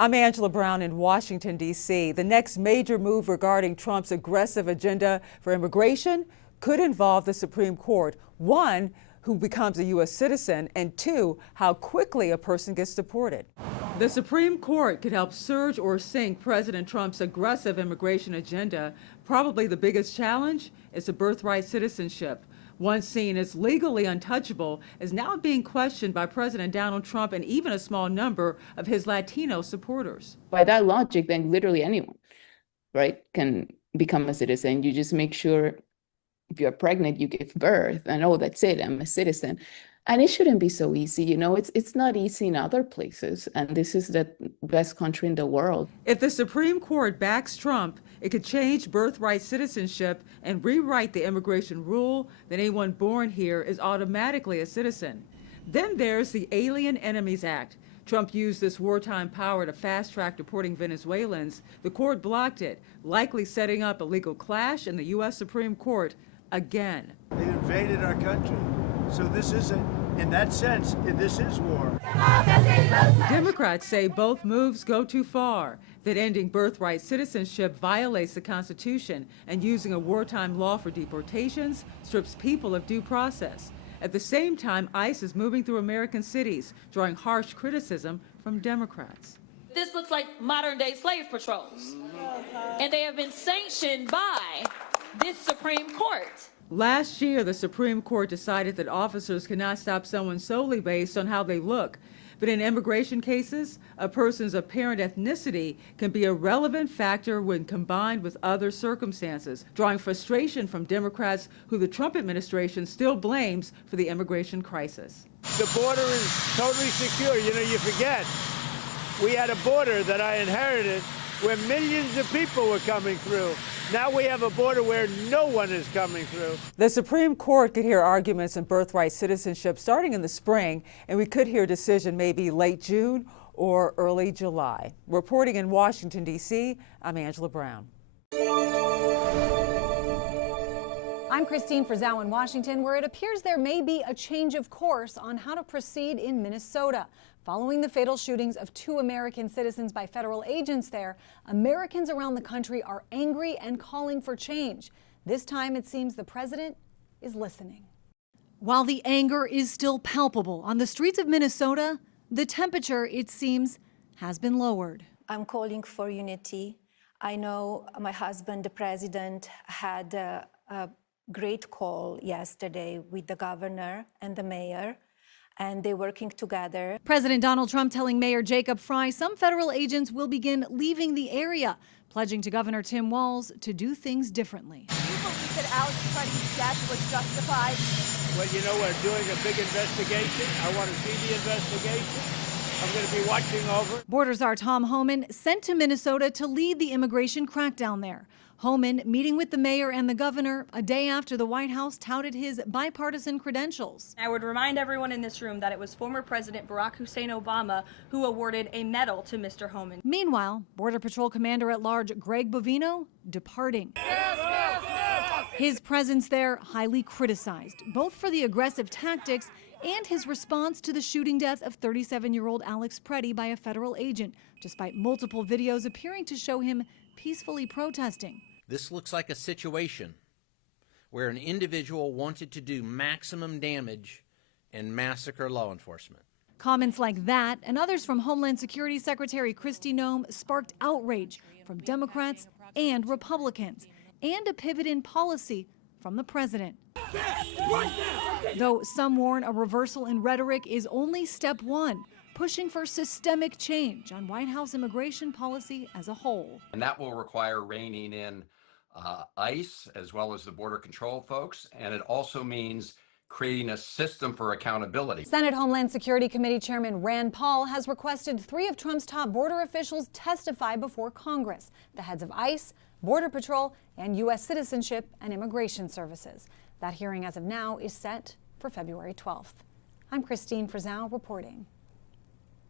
I'm Angela Brown in Washington, D.C. The next major move regarding Trump's aggressive agenda for immigration could involve the Supreme Court. One, who becomes a U.S. citizen, and two, how quickly a person gets deported. The Supreme Court could help surge or sink President Trump's aggressive immigration agenda. Probably the biggest challenge is the birthright citizenship. Once seen as legally untouchable, is now being questioned by President Donald Trump and even a small number of his Latino supporters. By that logic, then literally anyone, right, can become a citizen. You just make sure if you're pregnant, you give birth, and oh, that's it, I'm a citizen. And it shouldn't be so easy. You know, it's not easy in other places, and this is the best country in the world. If the Supreme Court backs Trump, it could change birthright citizenship and rewrite the immigration rule that anyone born here is automatically a citizen. Then there's the Alien Enemies Act. Trump used this wartime power to fast-track deporting Venezuelans. The court blocked it, likely setting up a legal clash in the U.S. Supreme Court again. They invaded our country. So this isn't, in that sense, this is war. Democrats say both moves go too far, that ending birthright citizenship violates the Constitution, and using a wartime law for deportations strips people of due process. At the same time, ICE is moving through American cities, drawing harsh criticism from Democrats. This looks like modern-day slave patrols, and they have been sanctioned by this Supreme Court. Last year, the Supreme Court decided that officers cannot stop someone solely based on how they look. But in immigration cases, a person's apparent ethnicity can be a relevant factor when combined with other circumstances, drawing frustration from Democrats who the Trump administration still blames for the immigration crisis. The border is totally secure. You know, you forget, we had a border that I inherited where millions of people were coming through. Now we have a border where no one is coming through. The Supreme Court could hear arguments in birthright citizenship starting in the spring, and we could hear a decision maybe late June or early July. Reporting in Washington, D.C., I'm Angela Brown. I'm Christine Frizzau in Washington, where it appears there may be a change of course on how to proceed in Minnesota. Following the fatal shootings of 2 American citizens by federal agents there, Americans around the country are angry and calling for change. This time, it seems the president is listening. While the anger is still palpable on the streets of Minnesota, the temperature, it seems, has been lowered. I'm calling for unity. I know my husband, the president, had a great call yesterday with the governor and the mayor, and they're working together. President Donald Trump telling Mayor Jacob Frey some federal agents will begin leaving the area, pledging to Governor Tim Walz to do things differently. Do you believe that Alex Freddie's death was justified? Well, you know, we're doing a big investigation. I want to see the investigation. I'm going to be watching over. Border Czar Tom Homan sent to Minnesota to lead the immigration crackdown there. Homan meeting with the mayor and the governor a day after the White House touted his bipartisan credentials. I would remind everyone in this room that it was former President Barack Hussein Obama who awarded a medal to Mr. Homan. Meanwhile, Border Patrol Commander-at-Large Greg Bovino departing. His presence there highly criticized, both for the aggressive tactics and his response to the shooting death of 37-year-old Alex Freddie by a federal agent, despite multiple videos appearing to show him peacefully protesting. This looks like a situation where an individual wanted to do maximum damage and massacre law enforcement. Comments like that and others from Homeland Security Secretary Kristi Noem sparked outrage from Democrats and Republicans, and a pivot in policy from the president. Though some warn a reversal in rhetoric is only step one, pushing for systemic change on White House immigration policy as a whole. And that will require reining in ICE as well as the border control folks, and it also means creating a system for accountability. Senate Homeland Security Committee Chairman Rand Paul has requested 3 of Trump's top border officials testify before Congress, the heads of ICE, Border Patrol, and U.S. Citizenship and Immigration Services. That hearing as of now is set for February 12th. I'm Christine Frizzau reporting.